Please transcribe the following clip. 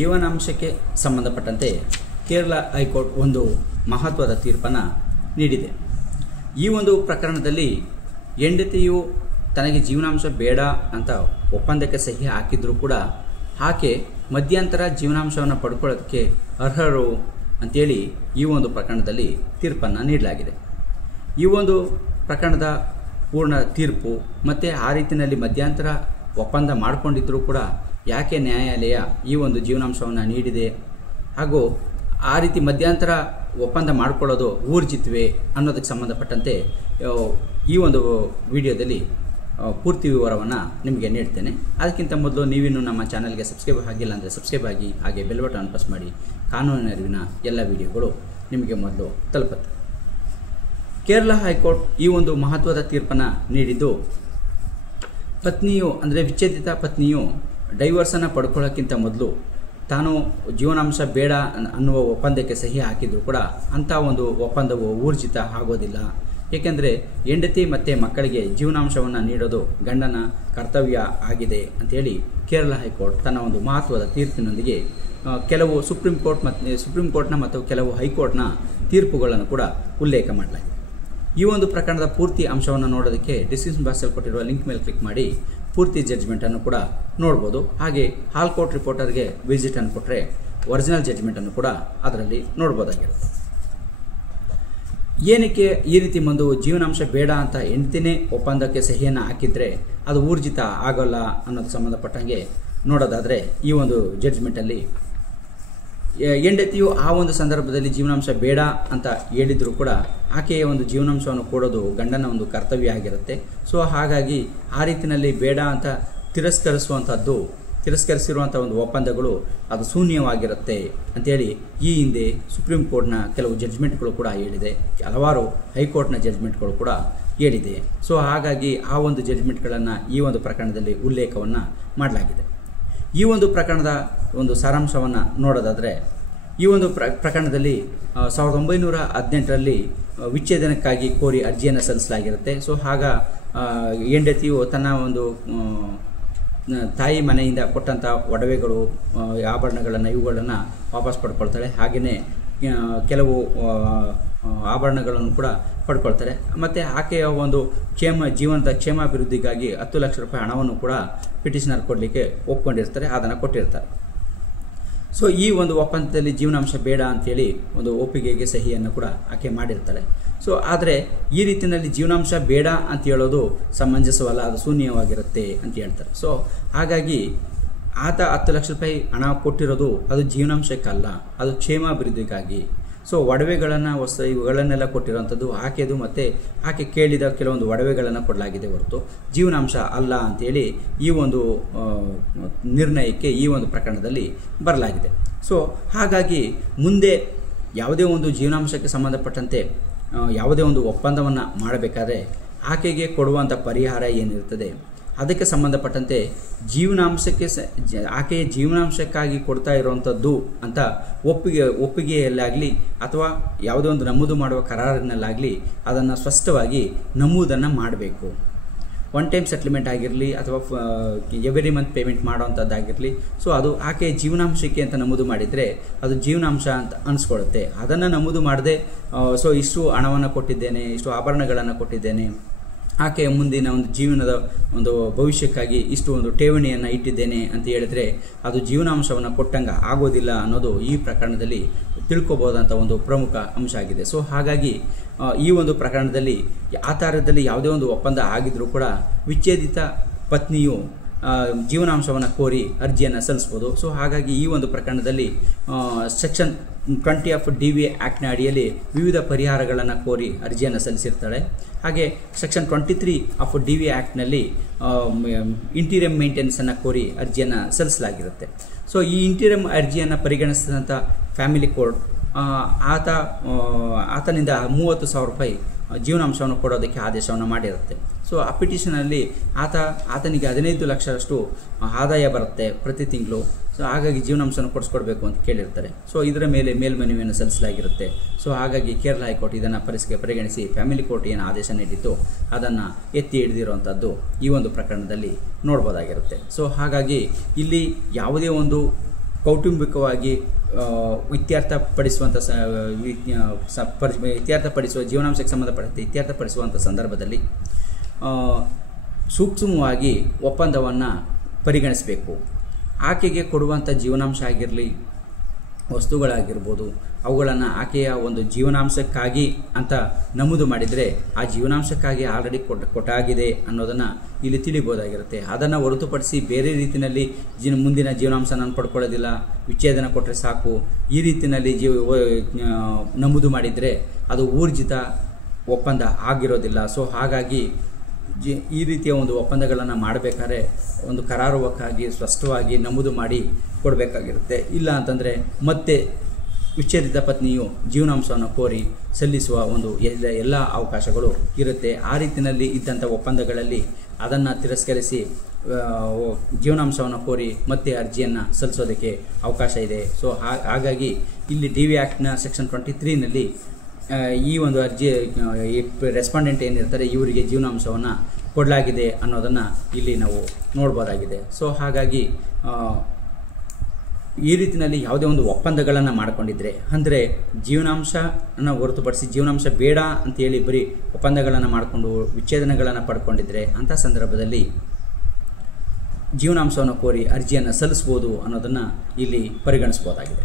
ಜೀವನಾಂಶಕ್ಕೆ ಸಂಬಂಧಪಟ್ಟಂತೆ ಕೇರಳ ಹೈಕೋರ್ಟ್ ಒಂದು ಮಹತ್ವದ ತೀರ್ಪನ್ನು ನೀಡಿದೆ. ಈ ಒಂದು ಪ್ರಕರಣದಲ್ಲಿ ಹೆಂಡತಿಯು ತನಗೆ ಜೀವನಾಂಶ ಬೇಡ ಅಂತ ಒಪ್ಪಂದಕ್ಕೆ ಸಹಿ ಹಾಕಿದ್ರೂ ಕೂಡ ಆಕೆ ಮಧ್ಯಂತರ ಜೀವನಾಂಶವನ್ನು ಪಡ್ಕೊಳ್ಳೋದಕ್ಕೆ ಅರ್ಹರು ಅಂತೇಳಿ ಈ ಒಂದು ಪ್ರಕರಣದಲ್ಲಿ ತೀರ್ಪನ್ನು ನೀಡಲಾಗಿದೆ. ಈ ಒಂದು ಪ್ರಕರಣದ ಪೂರ್ಣ ತೀರ್ಪು ಮತ್ತು ಆ ರೀತಿಯಲ್ಲಿ ಮಧ್ಯಂತರ ಒಪ್ಪಂದ ಮಾಡಿಕೊಂಡಿದ್ರೂ ಕೂಡ ಯಾಕೆ ನ್ಯಾಯಾಲಯ ಈ ಒಂದು ಜೀವನಾಂಶವನ್ನು ನೀಡಿದೆ ಹಾಗೂ ಆ ರೀತಿ ಮಧ್ಯಂತರ ಒಪ್ಪಂದ ಮಾಡಿಕೊಳ್ಳೋದು ಊರ್ಜಿತವೇ ಅನ್ನೋದಕ್ಕೆ ಸಂಬಂಧಪಟ್ಟಂತೆ ಈ ಒಂದು ವಿಡಿಯೋದಲ್ಲಿ ಪೂರ್ತಿ ವಿವರವನ್ನು ನಿಮಗೆ ನೀಡ್ತೇನೆ. ಅದಕ್ಕಿಂತ ಮೊದಲು ನೀವಿನ್ನೂ ನಮ್ಮ ಚಾನಲ್ಗೆ ಸಬ್ಸ್ಕ್ರೈಬ್ ಆಗಿಲ್ಲ ಅಂದರೆ ಸಬ್ಸ್ಕ್ರೈಬ್ ಆಗಿ, ಹಾಗೆ ಬೆಲ್ ಬಟನ್ ಪ್ರೆಸ್ ಮಾಡಿ. ಕಾನೂನಿನ ಅರಿವಿನ ಎಲ್ಲ ವಿಡಿಯೋಗಳು ನಿಮಗೆ ಮೊದಲು ತಲುಪುತ್ತೆ. ಕೇರಳ ಹೈಕೋರ್ಟ್ ಈ ಒಂದು ಮಹತ್ವದ ತೀರ್ಪನ್ನು ನೀಡಿದ್ದು, ಪತ್ನಿಯು ಅಂದರೆ ವಿಚ್ಛೇದಿತ ಪತ್ನಿಯು ಡೈವರ್ಸನ್ನು ಪಡ್ಕೊಳ್ಳೋಕ್ಕಿಂತ ಮೊದಲು ತಾನು ಜೀವನಾಂಶ ಬೇಡ ಅನ್ನುವ ಒಪ್ಪಂದಕ್ಕೆ ಸಹಿ ಹಾಕಿದರೂ ಕೂಡ ಅಂಥ ಒಂದು ಒಪ್ಪಂದವು ಊರ್ಜಿತ ಆಗೋದಿಲ್ಲ. ಏಕೆಂದರೆ ಹೆಂಡತಿ ಮತ್ತು ಮಕ್ಕಳಿಗೆ ಜೀವನಾಂಶವನ್ನು ನೀಡೋದು ಗಂಡನ ಕರ್ತವ್ಯ ಆಗಿದೆ ಅಂಥೇಳಿ ಕೇರಳ ಹೈಕೋರ್ಟ್ ತನ್ನ ಒಂದು ಮಹತ್ವದ ತೀರ್ಪಿನೊಂದಿಗೆ ಕೆಲವು ಸುಪ್ರೀಂ ಕೋರ್ಟ್ನ ಮತ್ತು ಕೆಲವು ಹೈಕೋರ್ಟ್ನ ತೀರ್ಪುಗಳನ್ನು ಕೂಡ ಉಲ್ಲೇಖ ಮಾಡಲಾಗಿದೆ. ಈ ಒಂದು ಪ್ರಕರಣದ ಪೂರ್ತಿ ಅಂಶವನ್ನು ನೋಡೋದಕ್ಕೆ ಡಿಸ್ಕ್ರಿಪ್ಷನ್ ಬಾಕ್ಸಲ್ಲಿ ಕೊಟ್ಟಿರುವ ಲಿಂಕ್ ಮೇಲೆ ಕ್ಲಿಕ್ ಮಾಡಿ ಪೂರ್ತಿ ಜಡ್ಜ್ಮೆಂಟನ್ನು ಕೂಡ ನೋಡ್ಬೋದು. ಹಾಗೆ ಹಾಲ್ ಕೋರ್ಟ್ ರಿಪೋರ್ಟರ್ಗೆ ವಿಸಿಟನ್ನು ಕೊಟ್ಟರೆ ಒರಿಜಿನಲ್ ಜಡ್ಜ್ಮೆಂಟನ್ನು ಕೂಡ ಅದರಲ್ಲಿ ನೋಡ್ಬೋದಾಗಿರುತ್ತೆ. ಏನಕ್ಕೆ ಈ ರೀತಿ ಒಂದು ಜೀವನಾಂಶ ಬೇಡ ಅಂತ ಹೆಂಡತಿನೇ ಒಪ್ಪಂದಕ್ಕೆ ಸಹಿಯನ್ನು ಹಾಕಿದರೆ ಅದು ಊರ್ಜಿತ ಆಗೋಲ್ಲ ಅನ್ನೋದಕ್ಕೆ ಸಂಬಂಧಪಟ್ಟಂಗೆ ನೋಡೋದಾದರೆ ಈ ಒಂದು ಜಡ್ಜ್ಮೆಂಟಲ್ಲಿ ಹೆಂಡತಿಯು ಆ ಒಂದು ಸಂದರ್ಭದಲ್ಲಿ ಜೀವನಾಂಶ ಬೇಡ ಅಂತ ಹೇಳಿದರೂ ಕೂಡ ಆಕೆಯ ಒಂದು ಜೀವನಾಂಶವನ್ನು ಕೊಡೋದು ಗಂಡನ ಒಂದು ಕರ್ತವ್ಯ ಆಗಿರುತ್ತೆ. ಸೊ ಹಾಗಾಗಿ ಆ ರೀತಿಯಲ್ಲಿ ಬೇಡ ಅಂತ ತಿರಸ್ಕರಿಸಿರುವಂಥ ಒಂದು ಒಪ್ಪಂದಗಳು ಅದು ಶೂನ್ಯವಾಗಿರುತ್ತೆ ಅಂಥೇಳಿ ಈ ಹಿಂದೆ ಸುಪ್ರೀಂ ಕೋರ್ಟ್ನ ಕೆಲವು ಜಡ್ಜ್ಮೆಂಟ್ಗಳು ಕೂಡ ಹೇಳಿದೆ, ಹಲವಾರು ಹೈಕೋರ್ಟ್ನ ಜಡ್ಜ್ಮೆಂಟ್ಗಳು ಕೂಡ ಹೇಳಿದೆ. ಸೊ ಹಾಗಾಗಿ ಆ ಒಂದು ಜಡ್ಜ್ಮೆಂಟ್ಗಳನ್ನು ಈ ಒಂದು ಪ್ರಕರಣದಲ್ಲಿ ಉಲ್ಲೇಖವನ್ನು ಮಾಡಲಾಗಿದೆ. ಈ ಒಂದು ಪ್ರಕರಣದ ಒಂದು ಸಾರಾಂಶವನ್ನು ನೋಡೋದಾದರೆ, ಈ ಒಂದು ಪ್ರಕರಣದಲ್ಲಿ 1918ರಲ್ಲಿ ವಿಚ್ಛೇದನಕ್ಕಾಗಿ ಕೋರಿ ಅರ್ಜಿಯನ್ನು ಸಲ್ಲಿಸಲಾಗಿರುತ್ತೆ. ಸೊ ಹೆಂಡತಿಯು ತನ್ನ ಒಂದು ತಾಯಿ ಮನೆಯಿಂದ ಕೊಟ್ಟಂಥ ಒಡವೆಗಳು, ಆಭರಣಗಳನ್ನು ಇವುಗಳನ್ನು ವಾಪಸ್ ಪಡ್ಕೊಳ್ತಾಳೆ. ಹಾಗೆಯೇ ಕೆಲವು ಆಭರಣಗಳನ್ನು ಕೂಡ ಪಡ್ಕೊಳ್ತಾರೆ. ಮತ್ತು ಆಕೆಯ ಒಂದು ಜೀವನದ ಕ್ಷೇಮಾಭಿವೃದ್ಧಿಗಾಗಿ 10 ಲಕ್ಷ ರೂಪಾಯಿ ಹಣವನ್ನು ಕೂಡ ಪಿಟಿಷನರ್ ಕೊಡಲಿಕ್ಕೆ ಒಪ್ಕೊಂಡಿರ್ತಾರೆ, ಅದನ್ನು ಕೊಟ್ಟಿರ್ತಾರೆ. ಸೊ ಈ ಒಂದು ಒಪ್ಪಂದದಲ್ಲಿ ಜೀವನಾಂಶ ಬೇಡ ಅಂಥೇಳಿ ಒಂದು ಒಪ್ಪಿಗೆಗೆ ಸಹಿಯನ್ನು ಕೂಡ ಆಕೆ ಮಾಡಿರ್ತಾಳೆ. ಸೊ ಆದರೆ ಈ ರೀತಿಯಲ್ಲಿ ಜೀವನಾಂಶ ಬೇಡ ಅಂತ ಹೇಳೋದು ಸಮಂಜಸವಲ್ಲ, ಅದು ಶೂನ್ಯವಾಗಿರುತ್ತೆ ಅಂತ ಹೇಳ್ತಾರೆ. ಸೊ ಹಾಗಾಗಿ ಆತ 10 ಲಕ್ಷ ರೂಪಾಯಿ ಹಣ ಕೊಟ್ಟಿರೋದು ಅದು ಜೀವನಾಂಶಕ್ಕಲ್ಲ, ಅದು ಕ್ಷೇಮಾಭಿವೃದ್ಧಿಗಾಗಿ. ಸೊ ಒಡವೆಗಳನ್ನು ಇವುಗಳನ್ನೆಲ್ಲ ಕೊಟ್ಟಿರೋವಂಥದ್ದು ಆಕೆದು, ಮತ್ತು ಆಕೆ ಕೇಳಿದ ಕೆಲವೊಂದು ಒಡವೆಗಳನ್ನು ಕೊಡಲಾಗಿದೆ ಹೊರತು ಜೀವನಾಂಶ ಅಲ್ಲ ಅಂಥೇಳಿ ಈ ಒಂದು ನಿರ್ಣಯಕ್ಕೆ ಈ ಒಂದು ಪ್ರಕರಣದಲ್ಲಿ ಬರಲಾಗಿದೆ. ಸೊ ಹಾಗಾಗಿ ಮುಂದೆ ಯಾವುದೇ ಒಂದು ಜೀವನಾಂಶಕ್ಕೆ ಸಂಬಂಧಪಟ್ಟಂತೆ ಯಾವುದೇ ಒಂದು ಒಪ್ಪಂದವನ್ನು ಮಾಡಬೇಕಾದ್ರೆ ಆಕೆಗೆ ಕೊಡುವಂಥ ಪರಿಹಾರ ಏನಿರ್ತದೆ ಅದಕ್ಕೆ ಸಂಬಂಧಪಟ್ಟಂತೆ ಆಕೆಯ ಜೀವನಾಂಶಕ್ಕಾಗಿ ಕೊಡ್ತಾ ಇರುವಂಥದ್ದು ಅಂತ ಒಪ್ಪಿಗೆಯಲ್ಲಾಗಲಿ ಅಥವಾ ಯಾವುದೇ ಒಂದು ನಮೂದು ಮಾಡುವ ಕರಾರಿನಲ್ಲಾಗಲಿ ಅದನ್ನು ಸ್ಪಷ್ಟವಾಗಿ ನಮೂದನ್ನು ಮಾಡಬೇಕು. ಒನ್ ಟೈಮ್ ಸೆಟ್ಲ್ಮೆಂಟ್ ಆಗಿರಲಿ ಅಥವಾ ಎವ್ರಿ ಮಂತ್ ಪೇಮೆಂಟ್ ಮಾಡೋವಂಥದ್ದಾಗಿರಲಿ. ಸೊ ಅದು ಆಕೆಯ ಜೀವನಾಂಶಕ್ಕೆ ಅಂತ ನಮೂದು ಮಾಡಿದರೆ ಅದು ಜೀವನಾಂಶ ಅಂತ ಅನಿಸ್ಕೊಳ್ಳುತ್ತೆ. ಅದನ್ನು ನಮೂದು ಮಾಡದೆ ಸೊ ಇಷ್ಟು ಹಣವನ್ನು ಕೊಟ್ಟಿದ್ದೇನೆ, ಇಷ್ಟು ಆಭರಣಗಳನ್ನು ಕೊಟ್ಟಿದ್ದೇನೆ, ಆಕೆಯ ಮುಂದಿನ ಒಂದು ಜೀವನದ ಒಂದು ಭವಿಷ್ಯಕ್ಕಾಗಿ ಇಷ್ಟು ಒಂದು ಠೇವಣಿಯನ್ನು ಇಟ್ಟಿದ್ದೇನೆ ಅಂತ ಹೇಳಿದರೆ ಅದು ಜೀವನಾಂಶವನ್ನು ಕೊಟ್ಟಂಗೆ ಆಗೋದಿಲ್ಲ ಅನ್ನೋದು ಈ ಪ್ರಕರಣದಲ್ಲಿ ತಿಳ್ಕೊಬೋದಂಥ ಒಂದು ಪ್ರಮುಖ ಅಂಶ ಆಗಿದೆ. ಸೊ ಹಾಗಾಗಿ ಈ ಒಂದು ಪ್ರಕರಣದಲ್ಲಿ ಆಧಾರದಲ್ಲಿ ಯಾವುದೇ ಒಂದು ಒಪ್ಪಂದ ಆಗಿದ್ರೂ ಕೂಡ ವಿಚ್ಛೇದಿತ ಪತ್ನಿಯು ಜೀವನಾಂಶವನ್ನು ಕೋರಿ ಅರ್ಜಿಯನ್ನು ಸಲ್ಲಿಸ್ಬೋದು. ಸೊ ಹಾಗಾಗಿ ಈ ಒಂದು ಪ್ರಕರಣದಲ್ಲಿ ಸೆಕ್ಷನ್ 20 ಆಫ್ DVA ಆ್ಯಕ್ಟ್ನ ಅಡಿಯಲ್ಲಿ ವಿವಿಧ ಪರಿಹಾರಗಳನ್ನು ಕೋರಿ ಅರ್ಜಿಯನ್ನು ಸಲ್ಲಿಸಿರ್ತಾಳೆ. ಹಾಗೆ ಸೆಕ್ಷನ್ 23 ಆಫ್ DVA ಆ್ಯಕ್ಟ್ನಲ್ಲಿ ಇಂಟೀರಿಯಂ ಮೇಂಟೆನೆನ್ಸನ್ನು ಕೋರಿ ಅರ್ಜಿಯನ್ನು ಸಲ್ಲಿಸಲಾಗಿರುತ್ತೆ. ಸೊ ಈ ಇಂಟೀರಿಯಂ ಅರ್ಜಿಯನ್ನು ಪರಿಗಣಿಸಿದಂಥ ಫ್ಯಾಮಿಲಿ ಕೋರ್ಟ್ ಆತನಿಂದ 30,000 ರೂಪಾಯಿ ಜೀವನಾಂಶವನ್ನು ಕೊಡೋದಕ್ಕೆ ಆದೇಶವನ್ನು ಮಾಡಿರುತ್ತೆ. ಸೊ ಆ ಪಿಟಿಷನಲ್ಲಿ ಆತನಿಗೆ 15 ಲಕ್ಷರಷ್ಟು ಆದಾಯ ಬರುತ್ತೆ ಪ್ರತಿ ತಿಂಗಳು. ಸೊ ಹಾಗಾಗಿ ಜೀವನಾಂಶವನ್ನು ಕೊಡಿಸ್ಕೊಡ್ಬೇಕು ಅಂತ ಕೇಳಿರ್ತಾರೆ. ಸೊ ಇದರ ಮೇಲೆ ಮೇಲ್ಮನವಿಯನ್ನು ಸಲ್ಲಿಸಲಾಗಿರುತ್ತೆ. ಸೊ ಹಾಗಾಗಿ ಕೇರಳ ಹೈಕೋರ್ಟ್ ಇದನ್ನು ಪರಿಗಣಿಸಿ ಫ್ಯಾಮಿಲಿ ಕೋರ್ಟ್ ಏನು ಆದೇಶ ನೀಡಿತ್ತು ಅದನ್ನು ಎತ್ತಿ ಹಿಡಿದಿರುವಂಥದ್ದು ಈ ಒಂದು ಪ್ರಕರಣದಲ್ಲಿ ನೋಡ್ಬೋದಾಗಿರುತ್ತೆ. ಸೊ ಹಾಗಾಗಿ ಇಲ್ಲಿ ಯಾವುದೇ ಒಂದು ಕೌಟುಂಬಿಕವಾಗಿ ಇತ್ಯರ್ಥಪಡಿಸುವಂಥ ಇತ್ಯರ್ಥಪಡಿಸುವ ಜೀವನಾಂಶಕ್ಕೆ ಸಂಬಂಧಪಟ್ಟಂತೆ ಇತ್ಯರ್ಥಪಡಿಸುವಂಥ ಸಂದರ್ಭದಲ್ಲಿ ಸೂಕ್ಷ್ಮವಾಗಿ ಒಪ್ಪಂದವನ್ನು ಪರಿಗಣಿಸಬೇಕು. ಆಕೆಗೆ ಕೊಡುವಂಥ ಜೀವನಾಂಶ ಆಗಿರಲಿ, ವಸ್ತುಗಳಾಗಿರ್ಬೋದು, ಅವುಗಳನ್ನು ಆಕೆಯ ಒಂದು ಜೀವನಾಂಶಕ್ಕಾಗಿ ಅಂತ ನಮೂದು ಮಾಡಿದರೆ ಆ ಜೀವನಾಂಶಕ್ಕಾಗಿ ಆಲ್ರೆಡಿ ಕೊಟ್ಟಾಗಿದೆ ಅನ್ನೋದನ್ನು ಇಲ್ಲಿ ತಿಳಿಬೋದಾಗಿರುತ್ತೆ. ಅದನ್ನು ಹೊರತುಪಡಿಸಿ ಬೇರೆ ರೀತಿಯಲ್ಲಿ ಮುಂದಿನ ಜೀವನಾಂಶ ನಾನು ಪಡ್ಕೊಳ್ಳೋದಿಲ್ಲ, ವಿಚ್ಛೇದನ ಕೊಟ್ಟರೆ ಸಾಕು, ಈ ರೀತಿಯಲ್ಲಿ ನಮೂದು ಮಾಡಿದರೆ ಅದು ಊರ್ಜಿತ ಒಪ್ಪಂದ ಆಗಿರೋದಿಲ್ಲ. ಸೊ ಹಾಗಾಗಿ ಈ ರೀತಿಯ ಒಂದು ಒಪ್ಪಂದಗಳನ್ನು ಮಾಡಬೇಕಾದ್ರೆ ಒಂದು ಕರಾರುವಕ್ಕಾಗಿ ಸ್ಪಷ್ಟವಾಗಿ ನಮೂದು ಮಾಡಿ ಕೊಡಬೇಕಾಗಿರುತ್ತೆ. ಇಲ್ಲ ಅಂತಂದರೆ ಮತ್ತೆ ವಿಚ್ಛೇದಿತ ಪತ್ನಿಯು ಜೀವನಾಂಶವನ್ನು ಕೋರಿ ಸಲ್ಲಿಸುವ ಒಂದು ಎಲ್ಲ ಅವಕಾಶಗಳು ಇರುತ್ತೆ. ಆ ರೀತಿಯಲ್ಲಿ ಇದ್ದಂಥ ಒಪ್ಪಂದಗಳಲ್ಲಿ ಅದನ್ನು ತಿರಸ್ಕರಿಸಿ ಜೀವನಾಂಶವನ್ನು ಕೋರಿ ಮತ್ತೆ ಅರ್ಜಿಯನ್ನು ಸಲ್ಲಿಸೋದಕ್ಕೆ ಅವಕಾಶ ಇದೆ. ಸೊ ಹಾಗಾಗಿ ಇಲ್ಲಿ ಡಿ ವಿ ಆ್ಯಕ್ಟ್ನ ಸೆಕ್ಷನ್ 23ನಲ್ಲಿ ಈ ಒಂದು ಅರ್ಜಿ ರೆಸ್ಪಾಂಡೆಂಟ್ ಏನಿರ್ತಾರೆ ಇವರಿಗೆ ಜೀವನಾಂಶವನ್ನು ಕೊಡಲಾಗಿದೆ ಅನ್ನೋದನ್ನು ಇಲ್ಲಿ ನಾವು ನೋಡ್ಬೋದಾಗಿದೆ. ಸೊ ಹಾಗಾಗಿ ಈ ರೀತಿಯಲ್ಲಿ ಯಾವುದೇ ಒಂದು ಒಪ್ಪಂದಗಳನ್ನು ಮಾಡಿಕೊಂಡಿದ್ರೆ, ಅಂದರೆ ಜೀವನಾಂಶನ ಹೊರತುಪಡಿಸಿ ಜೀವನಾಂಶ ಬೇಡ ಅಂತೇಳಿ ಬರೀ ಒಪ್ಪಂದಗಳನ್ನು ಮಾಡಿಕೊಂಡು ವಿಚ್ಛೇದನಗಳನ್ನು ಪಡ್ಕೊಂಡಿದ್ರೆ ಅಂಥ ಸಂದರ್ಭದಲ್ಲಿ ಜೀವನಾಂಶವನ್ನು ಕೋರಿ ಅರ್ಜಿಯನ್ನು ಸಲ್ಲಿಸ್ಬೋದು ಅನ್ನೋದನ್ನು ಇಲ್ಲಿ ಪರಿಗಣಿಸ್ಬೋದಾಗಿದೆ.